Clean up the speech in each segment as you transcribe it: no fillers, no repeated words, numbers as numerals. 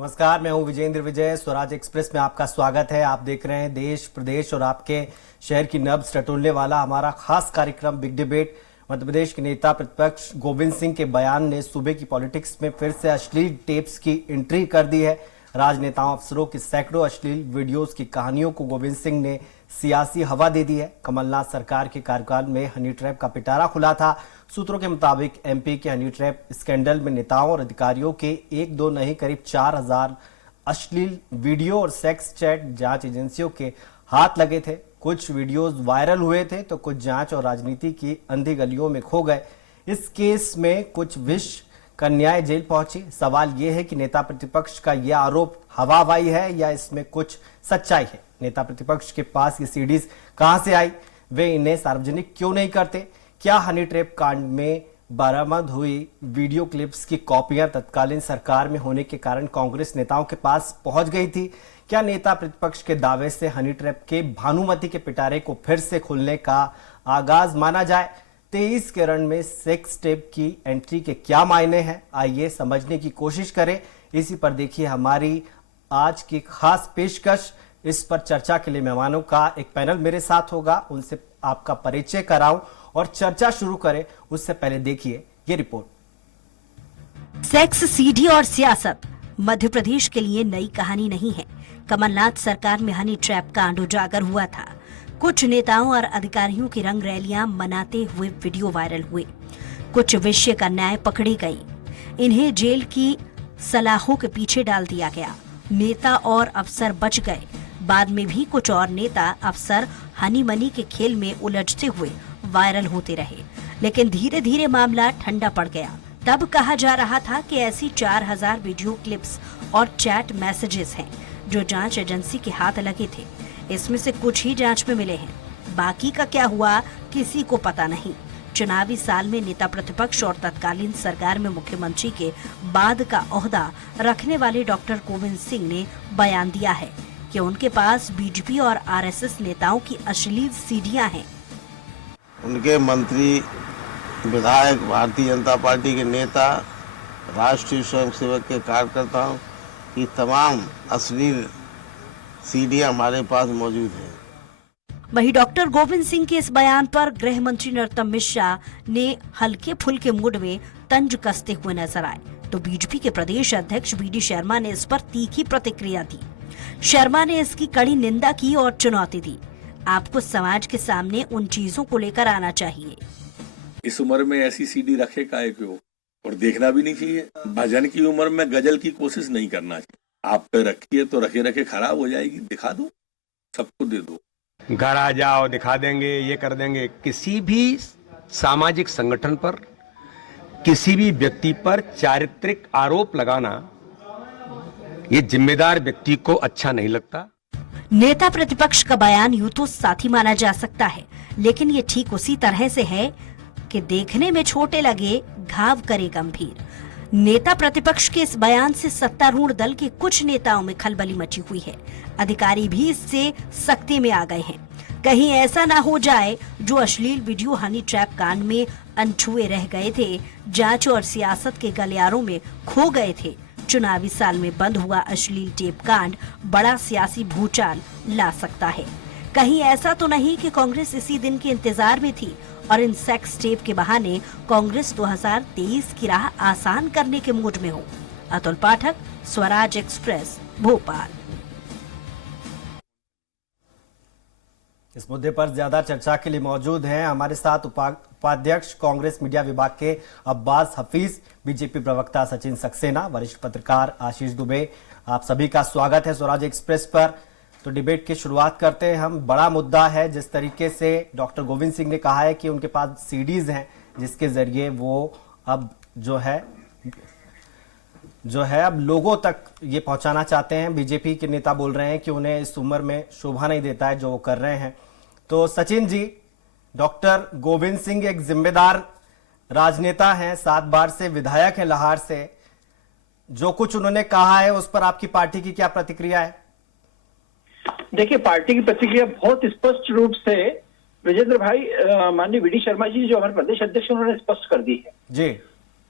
नमस्कार, मैं हूं विजेंद्र विजय। स्वराज एक्सप्रेस में आपका स्वागत है। आप देख रहे हैं देश प्रदेश और आपके शहर की नब्ज टटोलने वाला हमारा खास कार्यक्रम बिग डिबेट। मध्य प्रदेश के नेता प्रतिपक्ष गोविंद सिंह के बयान ने सूबे की पॉलिटिक्स में फिर से अश्लील टेप्स की एंट्री कर दी है। राजनेताओं अफसरों की सैकड़ों अश्लील वीडियोस की कहानियों को गोविंद सिंह ने सियासी हवा दे दी है। कमलनाथ सरकार के कार्यकाल में हनी ट्रैप का पिटारा खुला था। सूत्रों के मुताबिक एमपी के हनी ट्रैप स्कैंडल में नेताओं और अधिकारियों के एक दो नहीं करीब 4000 अश्लील वीडियो और सेक्स चैट जांच एजेंसियों के हाथ लगे थे। कुछ वीडियोस वायरल हुए थे तो कुछ जांच और राजनीति की अंधी गलियों में खो गए। इस केस में कुछ विष कन्याएं जेल पहुंची। सवाल यह है कि नेता प्रतिपक्ष का यह आरोप हवाबाजी है या इसमें कुछ सच्चाई है। नेता प्रतिपक्ष के पास ये सीडीज कहां से आई, वे इन्हें सार्वजनिक क्यों नहीं करते? क्या हनी ट्रैप कांड में बरामद हुई वीडियो क्लिप्स की कॉपियां तत्कालीन सरकार में होने के कारण कांग्रेस नेताओं के पास पहुंच गई थी? क्या नेता प्रतिपक्ष के दावे से हनी ट्रैप के भानुमति के पिटारे को फिर से खुलने का आगाज माना जाए? 23 के रन में सेक्स टेप की एंट्री के क्या मायने हैं, आइए समझने की कोशिश करें। इसी पर देखिए हमारी आज की खास पेशकश। इस पर चर्चा के लिए मेहमानों का एक पैनल मेरे साथ होगा, उनसे आपका परिचय कराऊं और चर्चा शुरू करें उससे पहले देखिए ये रिपोर्ट। सेक्स, सीडी और सियासत मध्य प्रदेश के लिए नई कहानी नहीं है। कमलनाथ सरकार में हनी ट्रैप कांड उजागर हुआ था। कुछ नेताओं और अधिकारियों की रंग रैलियां मनाते हुए वीडियो वायरल हुए। कुछ विषय कन्याएं पकड़ी गई। इन्हें जेल की सलाखों के पीछे डाल दिया गया। नेता और अफसर बच गए। बाद में भी कुछ और नेता अफसर हनी मनी के खेल में उलझते हुए वायरल होते रहे, लेकिन धीरे धीरे मामला ठंडा पड़ गया। तब कहा जा रहा था कि ऐसी 4000 वीडियो क्लिप्स और चैट मैसेजेस हैं जो जांच एजेंसी के हाथ लगे थे। इसमें से कुछ ही जांच में मिले हैं, बाकी का क्या हुआ किसी को पता नहीं। चुनावी साल में नेता प्रतिपक्ष और तत्कालीन सरकार में मुख्यमंत्री के बाद का ओहदा रखने वाले डॉक्टर गोविंद सिंह ने बयान दिया है कि उनके पास बीजेपी और आरएसएस नेताओं की अश्लील सीडियां हैं। उनके मंत्री, विधायक, भारतीय जनता पार्टी के नेता, राष्ट्रीय स्वयंसेवक के कार्यकर्ताओं की तमाम अश्लील सीडियां हमारे पास मौजूद हैं। वहीं डॉक्टर गोविंद सिंह के इस बयान पर गृह मंत्री नरोत्तम मिश्रा ने हल्के फुल्के मूड में तंज कसते हुए नजर आए, तो बीजेपी के प्रदेश अध्यक्ष बीडी शर्मा ने इस पर तीखी प्रतिक्रिया दी। शर्मा ने इसकी कड़ी निंदा की और चुनौती दी। आपको समाज के सामने उन चीजों को लेकर आना चाहिए। इस उम्र में ऐसी सीडी रखे काहे क्यों, और देखना भी नहीं चाहिए। भजन की उम्र में गजल की कोशिश नहीं करना चाहिए। आप पे रखिए तो रखे रखे खराब हो जाएगी। दिखा दो, सबको दे दो। घर आ जाओ, दिखा देंगे, ये कर देंगे। किसी भी सामाजिक संगठन पर, किसी भी व्यक्ति पर चारित्रिक आरोप लगाना ये जिम्मेदार व्यक्ति को अच्छा नहीं लगता। नेता प्रतिपक्ष का बयान यूं तो साथी माना जा सकता है, लेकिन ये ठीक उसी तरह से है कि देखने में छोटे लगे घाव करे गंभीर। नेता प्रतिपक्ष के इस बयान से सत्तारूढ़ दल के कुछ नेताओं में खलबली मची हुई है। अधिकारी भी इससे सख्ती में आ गए हैं। कहीं ऐसा ना हो जाए जो अश्लील वीडियो हनी ट्रैप कांड में अनछुए रह गए थे, जांच और सियासत के गलियारों में खो गए थे। चुनावी साल में बंद हुआ अश्लील टेप कांड बड़ा सियासी भूचाल ला सकता है। कहीं ऐसा तो नहीं कि कांग्रेस इसी दिन के इंतजार में थी और इन सेक्स टेप के बहाने कांग्रेस 2023 की राह आसान करने के मूड में हो। अतुल पाठक, स्वराज एक्सप्रेस, भोपाल। इस मुद्दे पर ज्यादा चर्चा के लिए मौजूद हैं हमारे साथ उपाध्यक्ष कांग्रेस मीडिया विभाग के अब्बास हफीज, बीजेपी प्रवक्ता सचिन सक्सेना, वरिष्ठ पत्रकार आशीष दुबे। आप सभी का स्वागत है स्वराज एक्सप्रेस पर। तो डिबेट की शुरुआत करते हैं हम। बड़ा मुद्दा है, जिस तरीके से डॉक्टर गोविंद सिंह ने कहा है कि उनके पास सीडीज हैं जिसके जरिए वो अब जो है अब लोगों तक ये पहुंचाना चाहते हैं। बीजेपी के नेता बोल रहे हैं कि उन्हें इस उम्र में शोभा नहीं देता है जो वो कर रहे हैं। तो सचिन जी, डॉक्टर गोविंद सिंह एक जिम्मेदार राजनेता हैं, 7 बार से विधायक हैं लाहौर से। जो कुछ उन्होंने कहा है उस पर आपकी पार्टी की क्या प्रतिक्रिया है? देखिए, पार्टी की प्रतिक्रिया बहुत स्पष्ट रूप से विजेंद्र भाई, माननीय वीडी शर्मा जी जो हमारे प्रदेश अध्यक्ष, उन्होंने स्पष्ट कर दी है जी।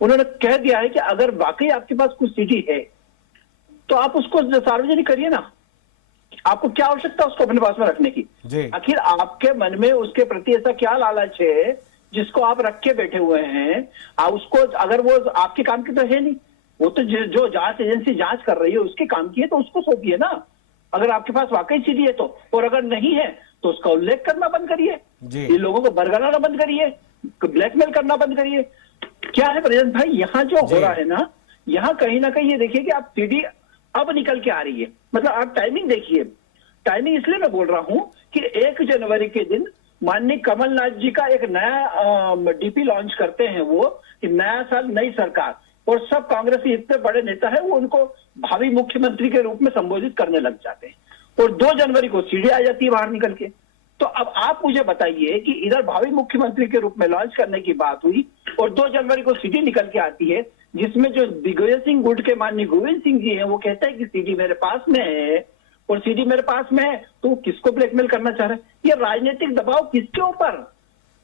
उन्होंने कह दिया है कि अगर वाकई आपके पास कुछ सीडी है तो आप उसको सार्वजनिक करिए ना। आपको क्या आवश्यकता उसको अपने पास में रखने की? जी। आखिर आपके मन में उसके प्रति ऐसा क्या लालच है जिसको आप रख के बैठे हुए हैं? उसको, अगर वो आपके काम की तो है नहीं, वो तो जो जांच एजेंसी जांच कर रही है उसके काम की है, तो उसको सौंपिए ना, अगर आपके पास वाकई सीडी है तो। और अगर नहीं है तो उसका उल्लेख करना बंद करिए, ये लोगों को बरगलाना बंद करिए, ब्लैकमेल करना बंद करिए। क्या है ब्रजेंद्र भाई, यहाँ जो हो रहा है ना, यहाँ कहीं ना कहीं ये देखिए कि आप सीडी अब निकल के आ रही है। मतलब आप टाइमिंग देखिए, टाइमिंग इसलिए मैं बोल रहा हूं कि 1 जनवरी के दिन माननीय कमलनाथ जी का एक नया डीपी लॉन्च करते हैं, वो कि नया साल नई सरकार, और सब कांग्रेसी इतने बड़े नेता है वो उनको भावी मुख्यमंत्री के रूप में संबोधित करने लग जाते हैं, और 2 जनवरी को सीडी आ जाती है बाहर निकल के। तो अब आप मुझे बताइए कि इधर भावी मुख्यमंत्री के रूप में लॉन्च करने की बात हुई और 2 जनवरी को सीडी निकल के आती है, जिसमें जो दिग्विजय सिंह गुट के माननीय गोविंद सिंह जी हैं वो कहते हैं कि सीडी मेरे पास में है, और सीडी मेरे पास में है, तो वो किसको ब्लैकमेल करना चाह रहे हैं? ये राजनीतिक दबाव किसके ऊपर?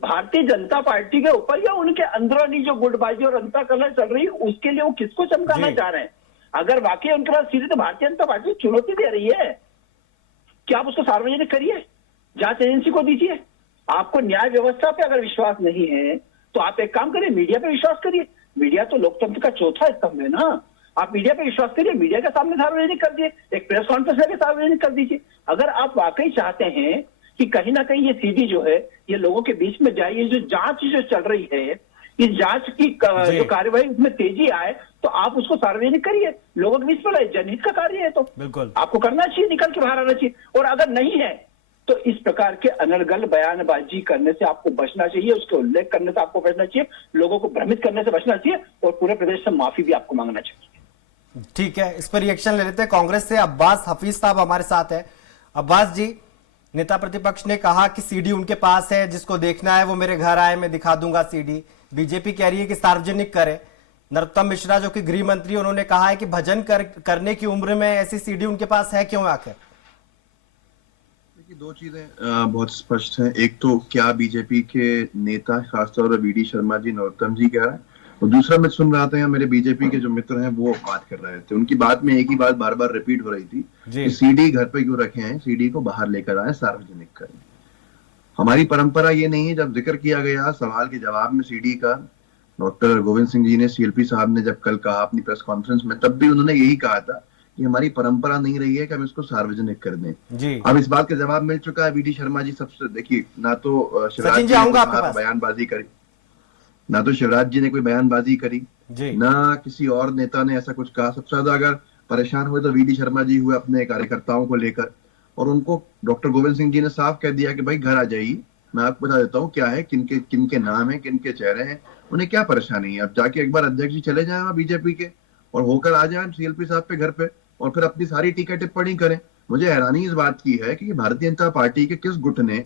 भारतीय जनता पार्टी के ऊपर, या उनके अंदरूनी जो गुटबाजी और अंतर कलह चल रही है उसके लिए वो किसको चमकाना चाह रहे हैं? अगर वाकई उनके पास सीडी, तो भारतीय जनता पार्टी चुनौती दे रही है कि आप उसको सार्वजनिक करिए, जांच एजेंसी को दीजिए। आपको न्याय व्यवस्था पे अगर विश्वास नहीं है तो आप एक काम करिए, मीडिया पे विश्वास करिए। मीडिया तो लोकतंत्र का चौथा स्तंभ है ना। आप मीडिया पे विश्वास करिए, मीडिया के सामने सार्वजनिक कर दिए, एक प्रेस कॉन्फ्रेंस लेके सार्वजनिक कर दीजिए। अगर आप वाकई चाहते हैं कि कहीं ना कहीं ये सीडी जो है ये लोगों के बीच में जाए, ये जो जांच जो चल रही है, इस जांच की जो कार्यवाही उसमें तेजी आए, तो आप उसको सार्वजनिक करिए, लोगों के बीच में लाइए। जनहित का कार्य है तो बिल्कुल आपको करना चाहिए, निकल के बाहर आना चाहिए। और अगर नहीं है तो इस प्रकार के अनर्गल बयानबाजी करने से आपको बचना चाहिए, उसके उल्लेख करने से आपको बचना चाहिए, लोगों को भ्रमित करने से बचना चाहिए, और पूरे प्रदेश से माफी भी आपको मांगना चाहिए। ठीक है, इस पर रिएक्शन ले लेते हैं। कांग्रेस से अब्बास हफीज साहब हमारे साथ है। अब्बास जी, नेता प्रतिपक्ष ने कहा कि सीडी उनके पास है, जिसको देखना है वो मेरे घर आए, मैं दिखा दूंगा सीडी। बीजेपी कह रही है कि सार्वजनिक करे। नरोत्तम मिश्रा जो कि गृह मंत्री, उन्होंने कहा है कि भजन करने की उम्र में ऐसी सीडी उनके पास है क्यों आकर? दो चीजें बहुत स्पष्ट हैं। एक तो क्या बीजेपी के नेता खासतौर पर वीडी शर्मा जी, नरोत्तम जी कह रहे हैं, और दूसरा मैं सुन रहा था मेरे बीजेपी के जो मित्र हैं वो बात कर रहे थे। उनकी बात में एक ही बात बार बार रिपीट हो रही थी कि सीडी घर पे क्यों रखे हैं, सीडी को बाहर लेकर आए, सार्वजनिक करें। हमारी परंपरा ये नहीं है। जब जिक्र किया गया सवाल के जवाब में सीडी का, डॉक्टर गोविंद सिंह जी ने, सीएलपी साहब ने जब कल कहा अपनी प्रेस कॉन्फ्रेंस में, तब भी उन्होंने यही कहा था कि हमारी परंपरा नहीं रही है कि हम इसको सार्वजनिक कर दें। अब इस बात का जवाब मिल चुका है। वीडी शर्मा जी सबसे, देखिए, ना तो शिवराज जी ने बयानबाजी करी, ना तो शिवराज जी ने कोई बयानबाजी करी, ना किसी और नेता ने ऐसा कुछ कहा। सबसे ज्यादा अगर परेशान हुए तो वीडी शर्मा जी हुए अपने कार्यकर्ताओं को लेकर, और उनको डॉक्टर गोविंद सिंह जी ने साफ कह दिया कि भाई घर आ जाइए, मैं आपको बता देता हूँ क्या है, किनके नाम है, किनके चेहरे हैं, उन्हें क्या परेशानी है। अब जाके एक बार अध्यक्ष जी चले जाए बीजेपी के और होकर आ जाए सीएलपी साहब पे घर पे, और फिर अपनी सारी टीका टिप्पणी करें। मुझे हैरानी इस बात की है कि भारतीय जनता पार्टी के किस गुट ने,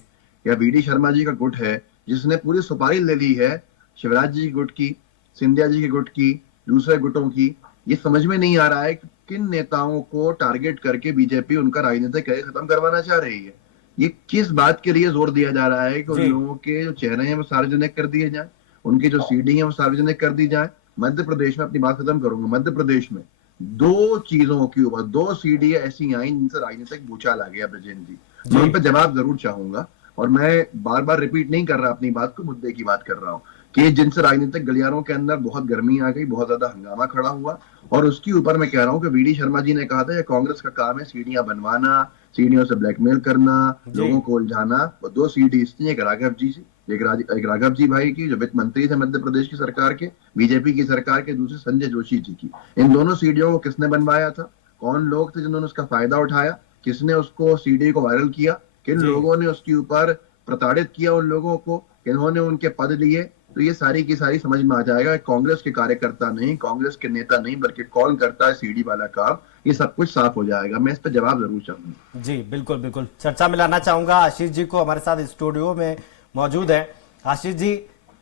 या वीडी शर्मा जी का गुट है जिसने पूरी सुपारी ले ली है शिवराज जी के गुट की, सिंधिया जी के गुट की, दूसरे गुटों की। ये समझ में नहीं आ रहा है कि किन नेताओं को टारगेट करके बीजेपी उनका राजनीतिक कैरियर खत्म करवाना चाह रही है। ये किस बात के लिए जोर दिया जा रहा है कि उन लोगों के जो चेहरे हैं वो सार्वजनिक कर दिए जाए, उनकी जो सीडी है वो सार्वजनिक कर दी जाए। मध्य प्रदेश में, अपनी बात खत्म करूंगा, मध्य प्रदेश में 2 चीजों के ऊपर 2 सीडी ऐसी आई जिनसे राजनीतिक भूचाल आ गया। ब्रजेंद्र जी, मैं उन पर जवाब जरूर चाहूंगा, और मैं बार बार रिपीट नहीं कर रहा अपनी बात को, मुद्दे की बात कर रहा हूँ कि जिनसे राजनीतिक गलियारों के अंदर बहुत गर्मी आ गई, बहुत ज्यादा हंगामा खड़ा हुआ, और उसके ऊपर मैं कह रहा हूँ कि वीडी शर्मा जी ने कहा था कांग्रेस का काम है सीढ़ियां बनवाना, सीढ़ियों से ब्लैकमेल करना, लोगों को उलझाना। 2 सीडी थी, एक राघव जी से, एक राघव जी भाई की जो वित्त मंत्री थे मध्य प्रदेश की सरकार के, बीजेपी की सरकार के, दूसरे संजय जोशी जी की। इन दोनों सीडीओ को किसने बनवाया था, कौन लोग थे जिन्होंने उसका फायदा उठाया, किसने उसको सीडी को वायरल किया, किन लोगों ने उसके ऊपर प्रताड़ित किया उन लोगों को, किन्होंने उनके पद लिए। तो ये सारी की सारी समझ में आ जाएगा। कांग्रेस के कार्यकर्ता नहीं, कांग्रेस के नेता नहीं, बल्कि कौन करता है सीडी वाला काम, ये सब कुछ साफ हो जाएगा। मैं इस पर जवाब जरूर चाहूंगा। जी बिल्कुल बिल्कुल। चर्चा में लाना चाहूंगा आशीष जी को, हमारे साथ स्टूडियो में मौजूद है। आशीष जी,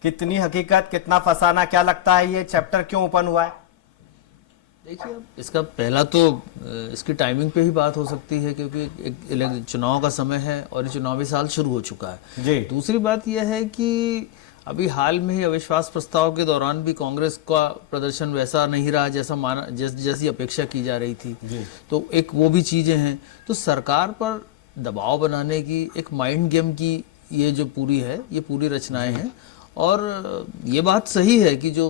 कितनी हकीकत, कितना फसाना, क्या लगता है ये चैप्टर क्यों ओपन हुआ है? देखिए, अब इसका पहला तो इसकी टाइमिंग पे ही बात हो सकती है, क्योंकि एक चुनाव का समय है और ये चुनावी साल शुरू हो चुका है। जी। दूसरी बात यह है कि अभी हाल में ही अविश्वास प्रस्ताव के दौरान भी कांग्रेस का प्रदर्शन वैसा नहीं रहा जैसी अपेक्षा की जा रही थी। तो एक वो भी चीजें हैं। तो सरकार पर दबाव बनाने की एक माइंड गेम की ये जो पूरी रचनाएं हैं। और ये बात सही है कि जो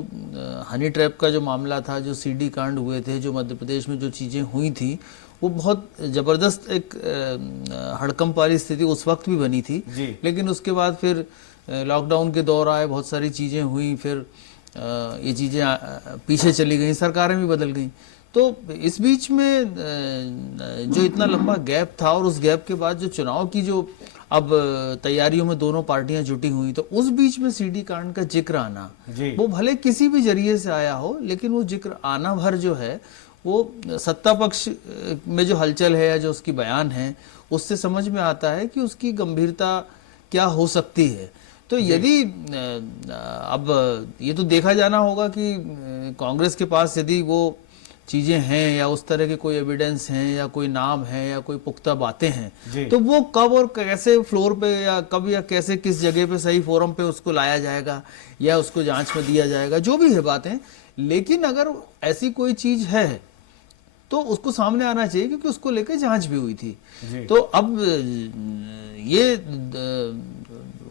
हनी ट्रैप का जो मामला था, जो सीडी कांड हुए थे, जो मध्य प्रदेश में जो चीज़ें हुई थी, वो बहुत ज़बरदस्त एक हड़कंप वाली स्थिति उस वक्त भी बनी थी। लेकिन उसके बाद फिर लॉकडाउन के दौर आए, बहुत सारी चीज़ें हुई, फिर ये चीज़ें पीछे चली गई, सरकारें भी बदल गई। तो इस बीच में जो इतना लंबा गैप था और उस गैप के बाद जो चुनाव की जो अब तैयारियों में दोनों पार्टियां जुटी हुई, तो उस बीच में सीडी कांड का जिक्र आना, वो भले किसी भी जरिए से आया हो, लेकिन वो जिक्र आना भर जो है वो सत्ता पक्ष में जो हलचल है या जो उसकी बयान है, उससे समझ में आता है कि उसकी गंभीरता क्या हो सकती है। तो यदि अब ये तो देखा जाना होगा कि कांग्रेस के पास यदि वो चीजें हैं या उस तरह के कोई एविडेंस हैं या कोई नाम है या कोई पुख्ता बातें हैं, तो वो कब और कैसे फ्लोर पे या कब या कैसे किस जगह पे सही फोरम पे उसको लाया जाएगा या उसको जांच में दिया जाएगा, जो भी है बातें। लेकिन अगर ऐसी कोई चीज है तो उसको सामने आना चाहिए, क्योंकि उसको लेकर जांच भी हुई थी। तो अब ये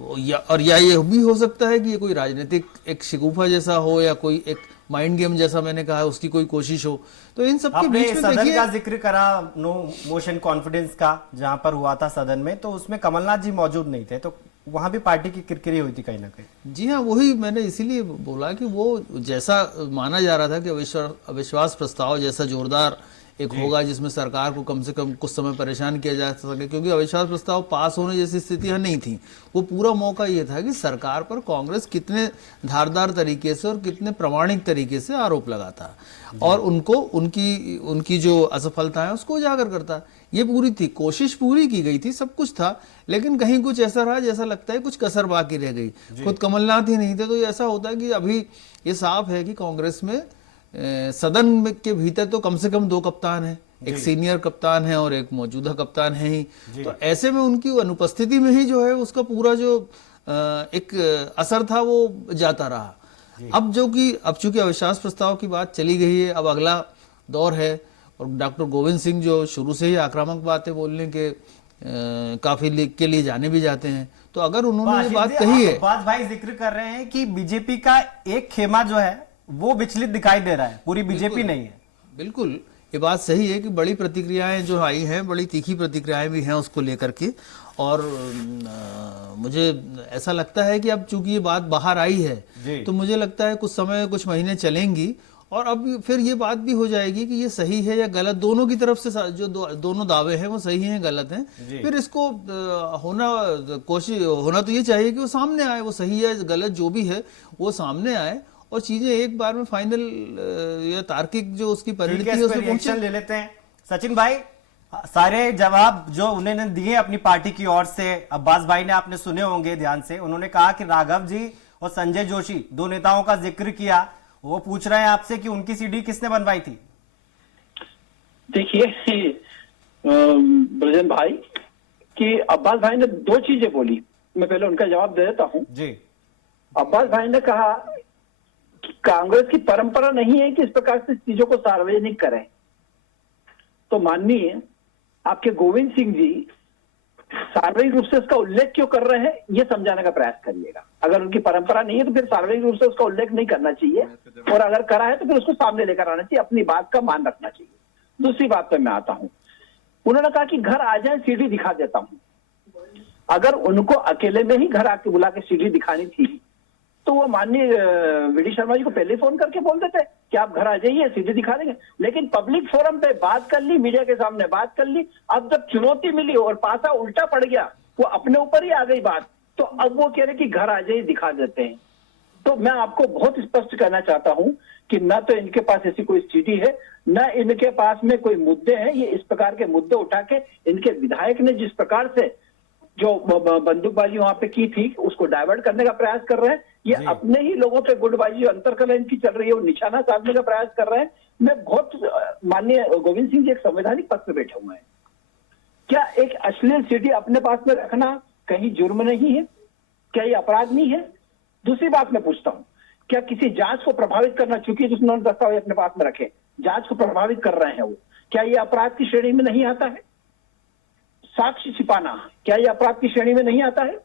ये भी हो सकता है कि ये कोई राजनीतिक एक शिगुफा जैसा हो या कोई एक माइंड गेम जैसा मैंने कहा है उसकी कोई कोशिश हो। तो इन सब के बीच में सदन का जिक्र करा, नो मोशन कॉन्फिडेंस का, जहां पर हुआ था सदन में, तो उसमें कमलनाथ जी मौजूद नहीं थे, तो वहां भी पार्टी की किरकिरी हुई थी कहीं ना कहीं। जी हाँ, वही मैंने इसीलिए बोला कि वो जैसा माना जा रहा था कि अविश्वास प्रस्ताव जैसा जोरदार एक होगा जिसमें सरकार को कम से कम कुछ समय परेशान किया जा सके, क्योंकि अविश्वास प्रस्ताव पास होने जैसी स्थितियां नहीं थी। वो पूरा मौका ये था कि सरकार पर कांग्रेस कितने धारदार तरीके से और कितने प्रामाणिक तरीके से आरोप लगाता और उनको उनकी जो असफलता है उसको उजागर करता। ये पूरी थी, कोशिश पूरी की गई थी, सब कुछ था, लेकिन कहीं कुछ ऐसा रहा जैसा लगता है कुछ कसर बाकी रह गई। खुद कमलनाथ ही नहीं थे, तो ऐसा होता है कि अभी ये साफ है कि कांग्रेस में सदन के भीतर तो कम से कम 2 कप्तान हैं, एक सीनियर कप्तान है और एक मौजूदा कप्तान है ही। तो ऐसे में उनकी अनुपस्थिति में ही जो है उसका पूरा जो एक असर था वो जाता रहा। अब चूंकि अविश्वास प्रस्ताव की बात चली गई है, अब अगला दौर है और डॉक्टर गोविंद सिंह जो शुरू से ही आक्रामक बातें बोलने के काफी के लिए जाने भी जाते हैं, तो अगर उन्होंने ये बात कही है, बात भाई जिक्र कर रहे हैं कि बीजेपी का एक खेमा जो है वो विचलित दिखाई दे रहा है, पूरी बीजेपी नहीं है। बिल्कुल ये बात सही है कि बड़ी प्रतिक्रियाएं जो आई हैं, बड़ी तीखी प्रतिक्रियाएं भी हैं उसको लेकर के। और मुझे ऐसा लगता है कि अब चूंकि ये बात बाहर आई है तो मुझे लगता है कुछ समय, कुछ महीने चलेंगी और अब फिर ये बात भी हो जाएगी कि ये सही है या गलत। दोनों की तरफ से जो दोनों दावे हैं वो सही हैं गलत हैं, फिर इसको होना तो ये चाहिए कि वो सामने आए, वो सही है गलत जो भी है वो सामने आए और चीजें एक बार में फाइनल या तार्किक जो उसकी परिणति है उसमें पहुंचे। ले लेते हैं सचिन भाई, सारे जवाब जो उन्होंने दिए अपनी पार्टी की ओर से, अब्बास भाई ने आपने सुने होंगे ध्यान से। उन्होंने कहा कि राघव जी और संजय जोशी 2 नेताओं का जिक्र किया, वो पूछ रहे हैं आपसे कि उनकी सीडी किसने बनवाई थी। देखिए ब्रजन भाई कि अब्बास भाई ने 2 चीजें बोली, मैं पहले उनका जवाब दे देता हूं जी। अब्बास भाई ने कहा कांग्रेस की परंपरा नहीं है कि इस प्रकार से चीजों को सार्वजनिक करें, तो माननीय आपके गोविंद सिंह जी सार्वजनिक रूप से उसका उल्लेख क्यों कर रहे हैं ये समझाने का प्रयास करिएगा। अगर उनकी परंपरा नहीं है तो फिर सार्वजनिक रूप से उसका उल्लेख नहीं करना चाहिए, और अगर करा है तो फिर उसको सामने लेकर आना चाहिए, अपनी बात का मान रखना चाहिए। दूसरी बात पे मैं आता हूं, उन्होंने कहा कि घर आ जाए सीढ़ी दिखा देता हूं। अगर उनको अकेले में ही घर आके बुला के सीढ़ी दिखानी थी तो वो माननीय वीडी शर्मा जी को पहले फोन करके बोल देते कि आप घर आ जाइए सीधे दिखा देंगे। लेकिन पब्लिक फोरम पे बात कर ली, मीडिया के सामने बात कर ली, अब जब चुनौती मिली और पासा उल्टा पड़ गया, वो अपने ऊपर ही आ गई बात, तो अब वो कह रहे कि घर आ जाइए दिखा देते हैं। तो मैं आपको बहुत स्पष्ट कहना चाहता हूं कि न तो इनके पास ऐसी कोई स्थिति है, न इनके पास में कोई मुद्दे हैं। ये इस प्रकार के मुद्दे उठा के इनके विधायक ने जिस प्रकार से जो बंदूकबाजी वहां पे की थी उसको डाइवर्ट करने का प्रयास कर रहे हैं। ये अपने ही लोगों पे गुटबाजी जो अंतरकलह इनकी चल रही है वो निशाना साधने का प्रयास कर रहे हैं। मैं बहुत माननीय गोविंद सिंह जी एक संवैधानिक पद पे बैठे हुए हैं, क्या एक अश्लील सीडी अपने पास में रखना कहीं जुर्म नहीं है? क्या ये अपराध नहीं है? दूसरी बात मैं पूछता हूं, क्या किसी जांच को प्रभावित करना, चूंकि जिसने दस्तावेज अपने पास में रखे जांच को प्रभावित कर रहे हैं वो, क्या ये अपराध की श्रेणी में नहीं आता है? साक्ष्य छिपाना, क्या ये अपराध की श्रेणी में नहीं आता है?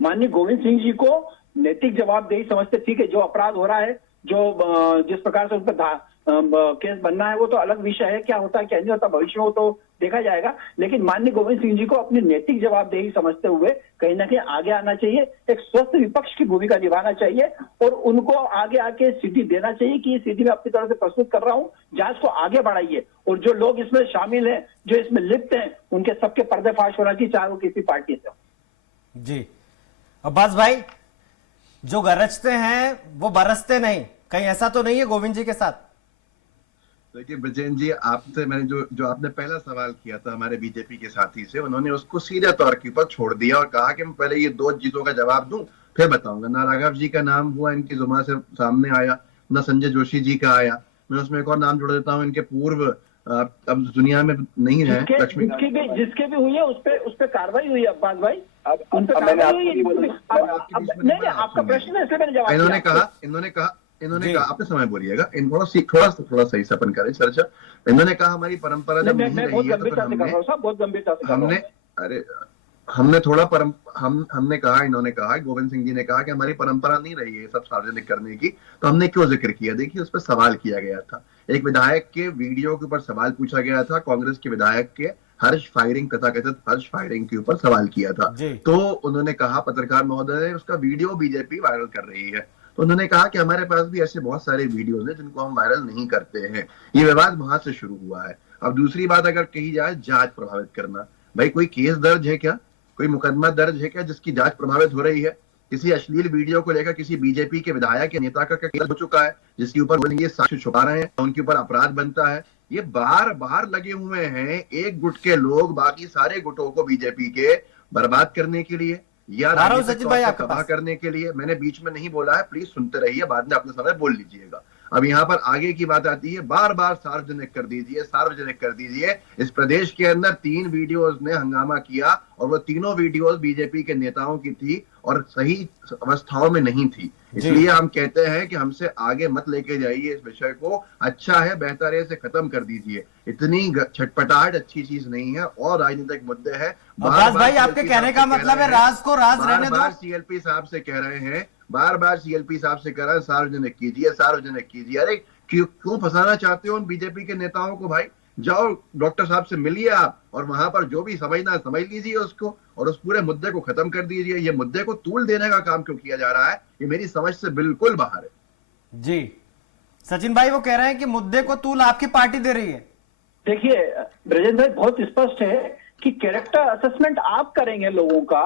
माननीय गोविंद सिंह जी को नैतिक जवाबदेही समझते, ठीक है, जो अपराध हो रहा है, जो जिस प्रकार से उन पर केस बनना है वो तो अलग विषय है, क्या होता है क्या नहीं होता भविष्य में तो देखा जाएगा, लेकिन माननीय गोविंद सिंह जी को अपनी नैतिक जवाबदेही समझते हुए कहीं ना कहीं आगे आना चाहिए, एक स्वस्थ विपक्ष की भूमिका निभाना चाहिए और उनको आगे आके स्थिति देना चाहिए कि ये स्थिति मैं अपनी तरफ से प्रस्तुत कर रहा हूं, जांच को आगे बढ़ाइए और जो लोग इसमें शामिल हैं, जो इसमें लिप्त हैं, उनके सबके पर्दाफाश होना चाहिए, चाहे वो किसी पार्टी से हो। जी अब्बास भाई, जो गरजते हैं वो बरसते नहीं, कहीं ऐसा तो नहीं है गोविंद जी के साथ? देखिए ब्रजेन जी, आपसे मैंने जो आपने पहला सवाल किया था हमारे बीजेपी के साथी से, उन्होंने उसको सीधे तौर के ऊपर छोड़ दिया और कहा कि मैं पहले ये 2 चीजों का जवाब दूं फिर बताऊंगा। ना राघव जी का नाम हुआ इनकी जुबान से सामने आया, ना संजय जोशी जी का आया। मैं उसमें एक और नाम जोड़ देता हूं, इनके पूर्व अब दुनिया में नहीं है, लक्ष्मी जिसके भी हुई है उस पे कार्रवाई हुई है अब्बास भाई, उन पे मैंने कार्रवाई हुई है। नहीं, आपका प्रश्न है, इसलिए मैंने जवाब दिया। इन्होंने कहा आपने समय बोलिएगा, थोड़ा सही से अपन करें चर्चा। इन्होंने कहा हमारी परंपरा जब नहीं रही है तो बहुत गंभीरता से हमने कहा, इन्होंने कहा, गोविंद सिंह जी ने कहा कि हमारी परंपरा नहीं रही है सब सार्वजनिक करने की, तो हमने क्यों जिक्र किया? देखिए, उस पर सवाल किया गया था, एक विधायक के वीडियो के ऊपर सवाल पूछा गया था, कांग्रेस के विधायक के हर्ष फायरिंग, तथाकथित हर्ष फायरिंग के ऊपर सवाल किया था। तो उन्होंने कहा, पत्रकार महोदय ने उसका वीडियो बीजेपी वायरल कर रही है, तो उन्होंने कहा कि हमारे पास भी ऐसे बहुत सारे वीडियोज हैं जिनको हम वायरल नहीं करते हैं। ये विवाद वहां से शुरू हुआ है। अब दूसरी बात अगर कही जाए, जांच प्रभावित करना, भाई कोई केस दर्ज है क्या, कोई मुकदमा दर्ज है क्या जिसकी जांच प्रभावित हो रही है? किसी अश्लील वीडियो को लेकर किसी बीजेपी के विधायक या नेता का केस हो चुका है जिसके ऊपर ये साक्ष्य छुपा रहे हैं, उनके ऊपर अपराध बनता है? ये बार बार लगे हुए हैं एक गुट के लोग बाकी सारे गुटों को बीजेपी के बर्बाद करने के लिए या सचिन भाई आपका तबाह करने के लिए। मैंने बीच में नहीं बोला है, प्लीज सुनते रहिए, बाद में अपने समय बोल लीजिएगा। अब यहाँ पर आगे की बात आती है, बार बार सार्वजनिक कर दीजिए, सार्वजनिक कर दीजिए। इस प्रदेश के अंदर 3 वीडियोज ने हंगामा किया और वो तीनों वीडियोज बीजेपी के नेताओं की थी और सही अवस्थाओं में नहीं थी। इसलिए हम कहते हैं कि हमसे आगे मत लेके जाइए इस विषय को, अच्छा है बेहतर है, से खत्म कर दीजिए। इतनी छटपटाहट अच्छी चीज नहीं है और राजनीतिक मुद्दे हैं। अब्बास भाई, आपके कहने का मतलब है राज को राज रहने दो। सीएलपी साहब से कह रहे हैं, बार बार सीएलपी साहब से कह रहे हैं सार्वजनिक कीजिए, सार्वजनिक कीजिए। अरे क्यों फंसाना चाहते हो उन बीजेपी के नेताओं को? भाई जाओ डॉक्टर साहब से मिलिए आप और वहां पर जो भी समझना समझ लीजिए उसको और उस पूरे मुद्दे को खत्म कर दीजिए। ये मुद्दे को तूल देने का काम क्यों किया जा रहा है, ये मेरी समझ से बिल्कुल बाहर है। जी सचिन भाई, वो कह रहे हैं कि मुद्दे को तूल आपकी पार्टी दे रही है। देखिए ब्रजेंद्र भाई, बहुत स्पष्ट है कि कैरेक्टर असेसमेंट आप करेंगे लोगों का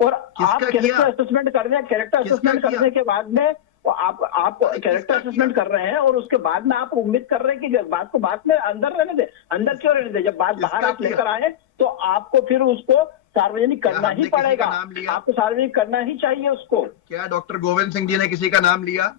और आप कैरेक्टर असेसमेंट करने के बाद में आप कैरेक्टर असेसमेंट कर रहे हैं और उसके बाद में आप उम्मीद कर रहे हैं कि बात को बात में अंदर रहने दे। अंदर क्यों रहने दे? जब बात बाहर आप लेकर आए तो आपको फिर उसको सार्वजनिक करना ही पड़ेगा, आपको सार्वजनिक करना ही चाहिए उसको। क्या डॉक्टर गोविंद सिंह जी ने किसी का नाम लिया?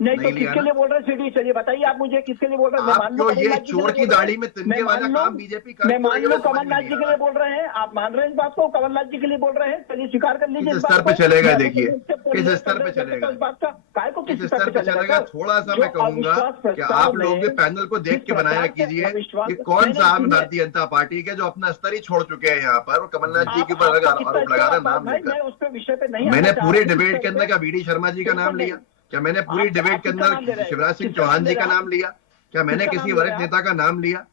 नहीं तो किसके लिए बोल रहे हैं? सीडी चलिए बताइए आप मुझे किसके लिए बोल रहे हैं। आपको ये चोर की दाढ़ी में तिनके वाला काम बीजेपी कर, मैं मान लो कमलनाथ जी के लिए बोल रहे हैं, आप मान रहे हैं इस बात को, कमलनाथ जी के लिए बोल रहे हैं, चलिए स्वीकार कर लीजिए। किस स्तर पे चलेगा? देखिए किस स्तर पे चलेगा, इस बात का काय को किस स्तर पे चलेगा? थोड़ा सा मैं कहूंगा कि आप लोग भी पैनल को देख के बनाया कीजिए कि कौन सा आम भारतीय जनता पार्टी के जो अपना स्तर ही छोड़ चुके हैं यहाँ पर, वो कमलनाथ जी के ऊपर आरोप लगा रहे नाम लेकर। उस पर विषय पे नहीं, मैंने पूरे डिबेट के अंदर क्या वीडी शर्मा जी का नाम लिया? क्या मैंने पूरी डिबेट के अंदर शिवराज सिंह चौहान जी का नाम लिया? क्या मैंने किसी वरिष्ठ नेता का नाम लिया?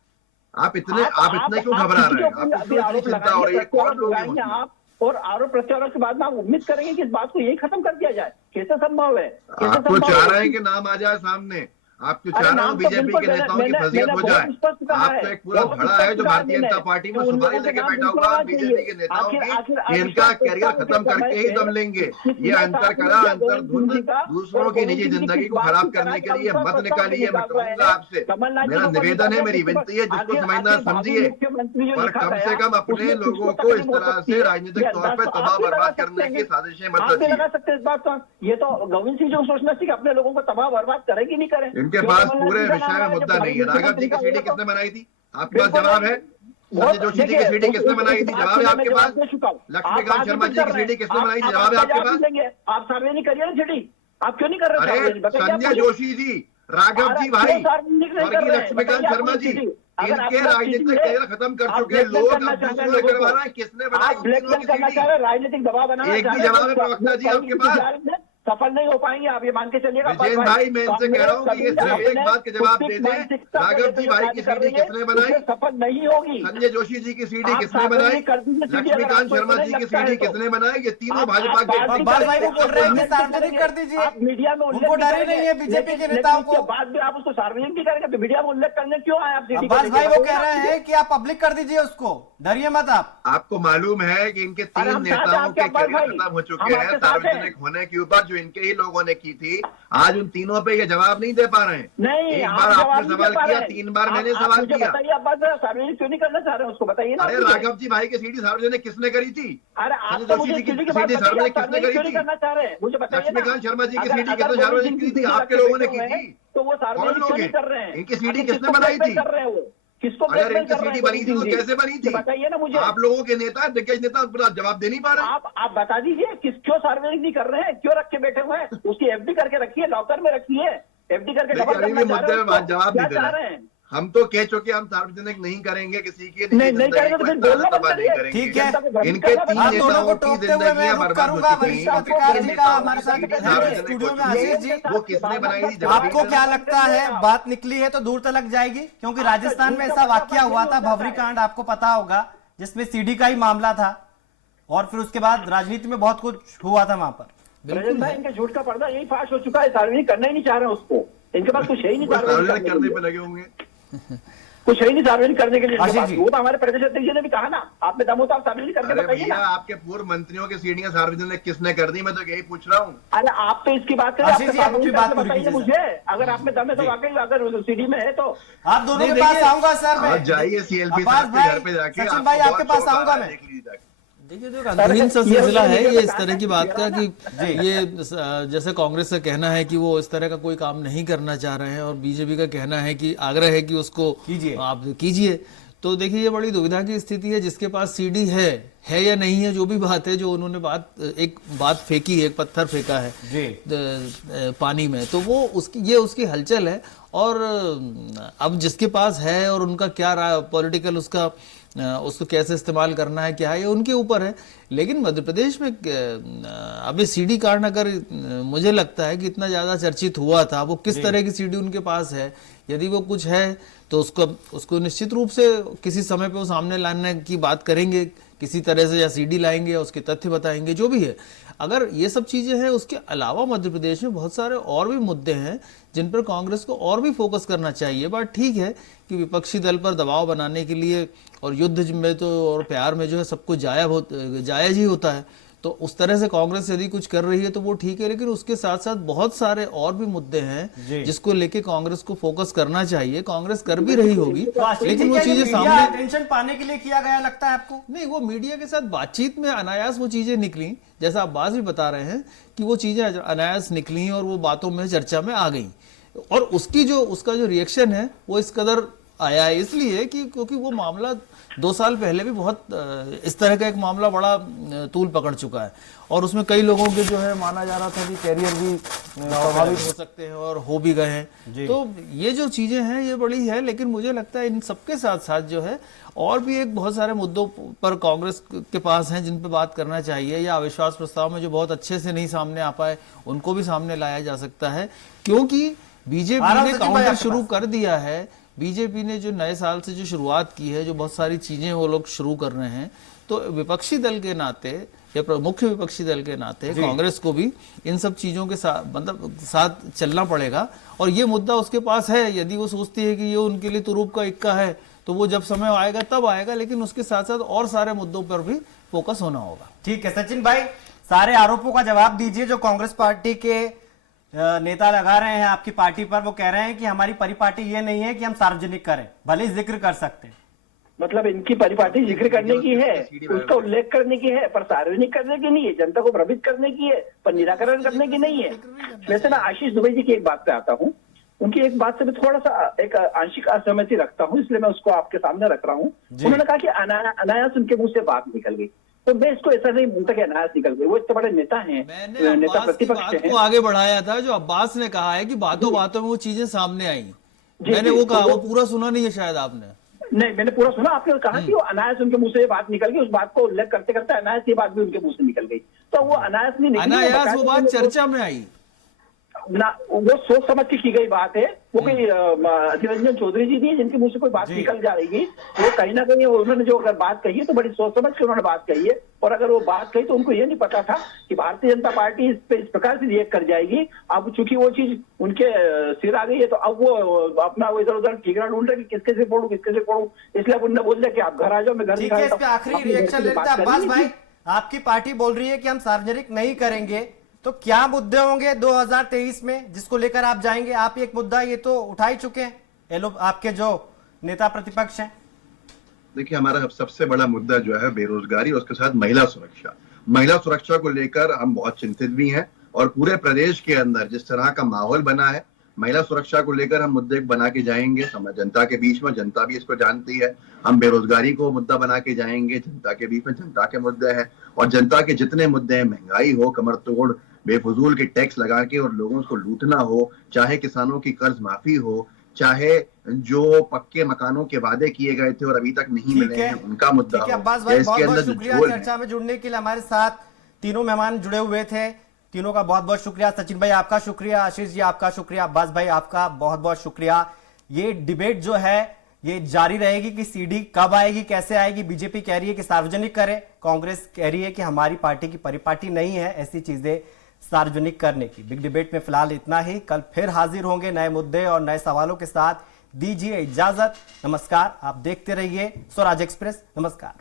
आप इतने क्यों घबरा रहे हैं? आपको क्यों चिंता हो रही है? कौन लोग आप और आरोप प्रत्यारोप के बाद में आप उम्मीद करेंगे कि इस बात को यही खत्म कर दिया जाए? कैसे संभव है? आप तो चाह रहे हैं कि नाम आ जाए सामने, आप तो चाह रहे हो बीजेपी के नेताओं की फजीयत हो जाए। आप तो एक पूरा धड़ा है जो भारतीय जनता पार्टी में सुपारी लेके बैठा हुआ बीजेपी के नेताओं की, इनका कैरियर खत्म करके ही दम लेंगे। ये अंतर करा, अंतर धुंध दूसरों की निजी जिंदगी को खराब करने के लिए मत निकालिए। मैं कहूंगा आपसे, मेरा निवेदन है, मेरी विनती है, जिसको समझना समझिए, पर कम से कम अपने लोगों को इस तरह से राजनीतिक तौर पर तबाह बर्बाद करने की साजिशें मत रचिए। लगा सकते हैं इस बात का, ये तो गोविंद सिंह जो सोचना चाहिए अपने लोगों को तबाह बर्बाद करेगी नहीं करें। इनके पास पूरे विषय में मुद्दा नहीं है। राघव जी की सीडी किसने बनाई थी? आपके पास जवाब है? संजय जोशी जी की सीडी किसने बनाई थी? जवाब है आपके पास? दे चुका हूं। लक्ष्मीकांत शर्मा जी की सीडी किसने बनाई थी? जवाब है आपके पास? आप सार्वजनिक करिए ना सीडी, आप क्यों नहीं कर रहे? अरे संजय जोशी जी, राघव जी भाई, स्वर्गीय लक्ष्मीकांत शर्मा जी, इनके राजनीतिक कैरियर खत्म कर चुके लोग अब दूसरों ने करवा रहे हैं। किसने बनाई ब्लैकमेल करना चाह रहे हैं, राजनीतिक दबाव बनाना एक भी जवाब है प्रवक्ता जी आपके पास? सफल नहीं हो पाएंगे आप, ये मान के चलिएगा। विजयन भाई, मैं इनसे कह रहा हूँ कि ये सिर्फ एक बात के जवाब दे दें, राघव जी भाई की सीडी किसने बनाई? सफल नहीं होगी। संजय जोशी जी की सीडी किसने बनाई? लक्ष्मीकांत शर्मा जी की सीडी किसने बनाई? ये तीनों भाजपा के अब्बास भाई को बोल रहे हैं कि सार्वजनिक कर दीजिए, आप मीडिया में उनको डर ही नहीं है बीजेपी के नेताओं को। बाद में आप उसको सार्वजनिक भी करेंगे तो मीडिया में उल्लेख करने क्यों आए आप? अब्बास भाई वो कह रहे हैं कि आप पब्लिक कर दीजिए उसको, डरिए मत आप। आपको मालूम है कि इनके अरे 3 हम चाहते नेताओं आपके के अब्बास कैरियर भाई, खत्म हो चुके हम हैं आपके साथ हैं। सार्वजनिक होने के ऊपर, जो इनके ही लोगों ने की थी। आज उन तीनों पे ये जवाब नहीं दे पा रहे हैं। नहीं, एक आप बार जवाब आपने नहीं सवाल दे पा किया, रहे हैं। 3 बार मैंने आप सवाल मुझे किया। बताइए, आप बात सार्वजनिक क्यों नहीं करना चाह रहे हैं, उसको बताइए ना। अरे राघव जी भाई की सीडी सार्वजनिक किसने करी थी? अरे आप संजय तो जोशी मुझे जी की सीडी के बाद सीडी बताइए, सार्वजनिक आप किसने सार्वजनिक करी क्यों नहीं थी? करना चाह रहे हैं, मुझे बताइए ना। लक्ष्मीकांत शर्मा जी की अगर- सीडी अगर किसने सार्वजनिक मोदी की जी थी? की आपके बात लोगों ने करते की हुए थी। तो वो सार्वजनिक कौन लोग क्यों नहीं हैं? कर रहे हैं? इनकी सीडी किसको किसने बनाई ब्लैकमेल थी? कर रहे हैं वो? किसको अगर ब्लैकमेल इनकी कर रहे सीडी हैं? बनी थी तो कैसे बनी थी? बताइए ना मुझे। आप लोगों के नेता, दिग्गज नेता पूरा जवाब दे नहीं पा रहे। आप बता दीजिए क्यों सार्वजनिक नहीं कर रहे हैं, क्यों रख के बैठे हुए हैं? उसकी एफडी करके रखिए, लॉकर में रखिए, एफडी करके देखिए, डबल अभी करना भी चाह मुद्दे रहे में हैं, जवाब क्या नहीं दे चाह रहे रहे हैं? हम तो कह चुके हम सार्वजनिक नहीं करेंगे किसी की नहीं करेंगे तो फिर बोलना बंद नहीं करिए। करेंगे। ठीक है। इनके 3 आप दोनों को नेताओं की टोकते हुए मैं जिंदगियां रुक बर्बाद करूंगा। हो चुकी वरिष्ठ हैं। पत्रकार जी का हमारे साथ सार्वजनिक स्टूडियो हो में चुकी आशीष जी, है। वो किसने बनाई थी? जवाब आपको दीजिए। क्या लगता है बात निकली है तो दूर तक जाएगी? क्योंकि राजस्थान में ऐसा वाकया हुआ था, भवरी कांड, आपको पता होगा, जिसमें सीडी का ही मामला था और फिर उसके बाद राजनीति में बहुत कुछ हुआ था वहां पर। रजत भाई, इनके झूठ का पर्दा यही फाश हो चुका है, सार्वजनिक करना ही नहीं चाह रहे हैं उसको, इनके पास कुछ है ही नहीं सार्वजनिक करने पे लगे होंगे। कुछ है ही नहीं सार्वजनिक करने के लिए इनके आशीष पास। जी। वो तो हमारे प्रदेश अध्यक्ष जी ने भी कहा ना, आप में दम हो तो आप सार्वजनिक करके अरे बताइए भैया, ना। आपके पूर्व मंत्रियों की सीढ़ियां सार्वजनिक किसने कर दी? मैं तो यही पूछ रहा हूँ। अरे आप तो इसकी बात करें, आशीष जी, आप अपनी बात पूरी बताइए कीजिए मुझे। अगर आप में दम है तो वाकई, अगर सीडी में है तो आप दोनों नहीं, के पास देखिए, आऊंगा सर मैं। आज जाइए CLP अब्बास साहब के भाई, घर पे जाके, सचिन आपको भाई आपके बहुत पास शौक आ आऊंगा रहा है, मैं। देख लीजिए जाके। देखिए, जो अंतहीन सा सिलसिला है ये इस तरह की बात का कि जी। ये जैसे कांग्रेस का कहना है कि वो इस तरह का कोई काम नहीं करना चाह रहे हैं और बीजेपी का कहना है कि आग्रह है कि उसको कीजिए। आप कीजिए। तो देखिए, ये बड़ी दुविधा की स्थिति है। जिसके पास सीडी है या नहीं है, जो भी बात है, जो उन्होंने एक बात फेंकी है, एक पत्थर फेंका है जी। पानी में, तो वो उसकी हलचल है। और अब जिसके पास है और उनका क्या पॉलिटिकल उसको कैसे इस्तेमाल करना है, क्या है, ये उनके ऊपर है। लेकिन मध्य प्रदेश में अभी सीडी कांड, अगर मुझे लगता है कि इतना ज्यादा चर्चित हुआ था, वो किस तरह की सीडी उनके पास है, यदि वो कुछ है तो उसको निश्चित रूप से किसी समय पे वो सामने लाने की बात करेंगे, किसी तरह से, या सीडी लाएंगे या उसके तथ्य बताएंगे, जो भी है। अगर ये सब चीजें हैं, उसके अलावा मध्य प्रदेश में बहुत सारे और भी मुद्दे हैं जिन पर कांग्रेस को और भी फोकस करना चाहिए। बात ठीक है कि विपक्षी दल पर दबाव बनाने के लिए और युद्ध में तो और प्यार में जो है सब कुछ जायज ही होता है, तो उस तरह से कांग्रेस यदि कुछ कर रही है तो वो ठीक है। लेकिन उसके साथ साथ बहुत सारे और भी मुद्दे हैं जिसको लेके कांग्रेस को फोकस करना चाहिए। कांग्रेस कर भी रही होगी, लेकिन वो चीजें सामने अटेंशन पाने के लिए किया गया लगता है आपको? नहीं, वो मीडिया के साथ बातचीत में अनायास वो चीजें निकली, जैसा अब्बास भी बता रहे हैं कि वो चीजें अनायास निकली और वो बातों में चर्चा में आ गई। और उसका जो रिएक्शन है वो इस कदर आया है इसलिए कि क्योंकि वो मामला 2 साल पहले भी बहुत इस तरह का एक मामला बड़ा तूल पकड़ चुका है और उसमें कई लोगों के जो है माना जा रहा था कि कैरियर भी प्रभावित हो सकते हैं और हो भी गए हैं। तो ये जो चीजें हैं ये बड़ी है। लेकिन मुझे लगता है इन सबके साथ साथ जो है और भी एक बहुत सारे मुद्दों पर कांग्रेस के पास हैं जिन पर बात करना चाहिए, या अविश्वास प्रस्ताव में जो बहुत अच्छे से नहीं सामने आ पाए उनको भी सामने लाया जा सकता है। क्योंकि बीजेपी ने काउंटर शुरू कर दिया है। बीजेपी ने जो नए साल से जो शुरुआत की है, जो बहुत सारी चीजें वो लोग शुरू कर रहे हैं, तो विपक्षी दल के नाते या मुख्य विपक्षी दल के नाते कांग्रेस को भी इन सब चीजों के साथ चलना पड़ेगा। और ये मुद्दा उसके पास है, यदि वो सोचती है कि ये उनके लिए तुरूप का इक्का है तो वो जब समय आएगा तब आएगा, लेकिन उसके साथ साथ और सारे मुद्दों पर भी फोकस होना होगा। ठीक है सचिन भाई, सारे आरोपों का जवाब दीजिए जो कांग्रेस पार्टी के नेता लगा रहे हैं आपकी पार्टी पर। वो कह रहे हैं कि हमारी परिपाटी ये नहीं है कि हम सार्वजनिक करें, भले जिक्र कर सकते हैं। मतलब इनकी परिपाटी जिक्र करने की है, उसका उल्लेख करने की है, पर सार्वजनिक करने की नहीं है, जनता को भ्रमित करने की है, पर निराकरण करने की नहीं है। वैसे मैं आशीष दुबे जी की एक बात पे आता हूँ। उनकी एक बात से मैं थोड़ा सा एक आंशिक असहमति रखता हूं, इसलिए मैं उसको आपके सामने रख रहा हूं। उन्होंने कहा कि अनायास उनके मुंह से बात निकल गई, तो मैं इसको ऐसा नहीं बोलता कि अनायास निकल गई। वो इतने बड़े नेता हैं, मैंने नेता अब्बास की प्रतिपक्ष बात हैं। को आगे बढ़ाया था, जो अब्बास ने कहा है कि बातों बातों में वो चीजें सामने आई। मैंने जी, वो कहा, तो वो पूरा सुना नहीं है शायद आपने। नहीं, मैंने पूरा सुना। आपने कहा कि वो अनायास उनके मुंह से ये बात निकल गई, उस बात को उल्लेख करते करते अनायास ये बात भी उनके मुंह से निकल गई। तो वो अनायास नहीं निकली, अनायास वो बात चर्चा में आई ना, वो सोच समझ के की गई बात है। वो कोई अधीर रंजन चौधरी जी नहीं है जिनके मुंह से कोई बात निकल जा रही है। वो कहीं ना कहीं उन्होंने जो अगर बात कही है तो बड़ी सोच समझ के उन्होंने बात कही है। और अगर वो बात कही तो उनको ये नहीं पता था कि भारतीय जनता पार्टी इस पे इस प्रकार से रिएक्ट कर जाएगी। अब चूंकि वो चीज उनके सिर आ गई है, तो अब वो अपना वो इधर उधर ठिकाना ढूंढ रहे कि किसके से पढ़ूं, किसके से पढ़ूं। इसलिए अब उन्होंने बोल दिया कि आप घर आ जाओ, मैं घर ठीक है, इस पे आखिरी रिएक्शन ले लेते हैं। अब्बास भाई, आपकी पार्टी बोल रही है कि हम सार्वजनिक नहीं करेंगे, तो क्या मुद्दे होंगे 2023 में जिसको लेकर आप जाएंगे? आप एक मुद्दा ये तो उठा ही चुके हैं, ये लोग आपके जो नेता प्रतिपक्ष हैं। देखिए, हमारा सबसे बड़ा मुद्दा जो है बेरोजगारी और उसके साथ महिला सुरक्षा। महिला सुरक्षा को लेकर हम बहुत चिंतित भी हैं, और पूरे प्रदेश के अंदर जिस तरह का माहौल बना है, महिला सुरक्षा को लेकर हम मुद्दे बना के जाएंगे जनता के बीच में। जनता भी इसको जानती है। हम बेरोजगारी को मुद्दा बना के जाएंगे जनता के बीच में। जनता के मुद्दे हैं, और जनता के जितने मुद्दे हैं, महंगाई हो, कमर तोड़ बेफजूल के टैक्स लगा के और लोगों को लूटना हो, चाहे किसानों की कर्ज माफी हो, चाहे जो पक्के मकानों के वादे किए गए थे और अभी तक नहीं मिले हैं उनका मुद्दा हो, अब्बास भाई, इसके बहुत अंदर बहुत जो शुक्रिया झोल है। चर्चा में जुड़ने के लिए। हमारे साथ तीनों मेहमान जुड़े हुए थे, तीनों का बहुत बहुत शुक्रिया। सचिन भाई आपका शुक्रिया, आशीष जी आपका शुक्रिया, अब्बास भाई आपका बहुत बहुत शुक्रिया। ये डिबेट जो है ये जारी रहेगी कि सीडी कब आएगी, कैसे आएगी। बीजेपी कह रही है कि सार्वजनिक करे, कांग्रेस कह रही है कि हमारी पार्टी की परिपाटी नहीं है ऐसी चीजें सार्वजनिक करने की। बिग डिबेट में फिलहाल इतना ही। कल फिर हाजिर होंगे नए मुद्दे और नए सवालों के साथ। दीजिए इजाजत, नमस्कार। आप देखते रहिए स्वराज एक्सप्रेस। नमस्कार।